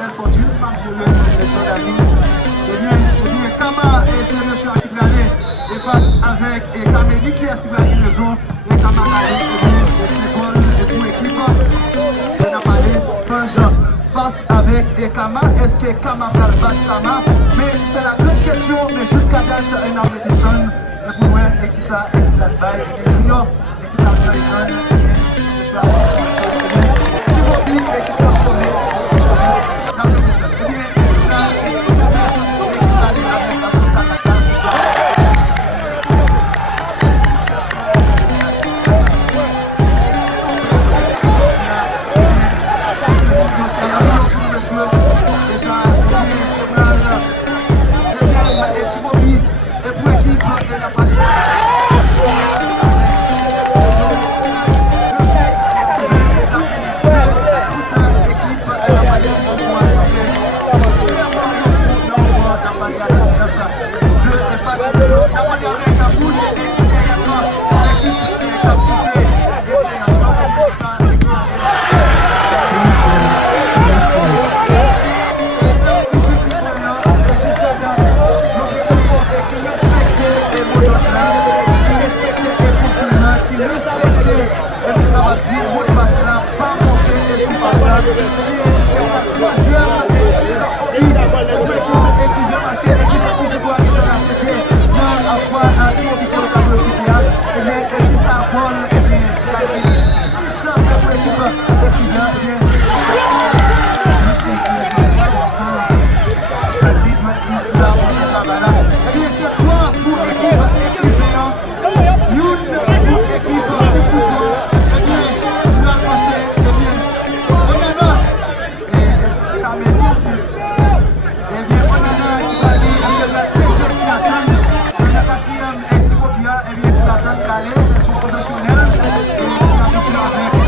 Belle fortune, Marjorie et Jordanie. Kama et c'est monsieur qui va aller et face avec et Kaméli qui est-ce qui va aller raison et Kama et c'est bon et pour l'équipe. On a parlé face avec et Kama, est-ce que Kama va battre Kama? Mais c'est la grande question, mais jusqu'à date, on a été jeune et pour moi, et qui ça, et qui va bailler, et bien Junior, et qui va bailler jeune, et bien je suis là, si vous dites et qui peut se donner, dans le temps, et bien, et c'est là, et c'est là, et qui va aller avec la force à la carte, déjà, deuxième, et Tifobi, et pour l'équipe, et la palette. Son professionnel et qui habitue avec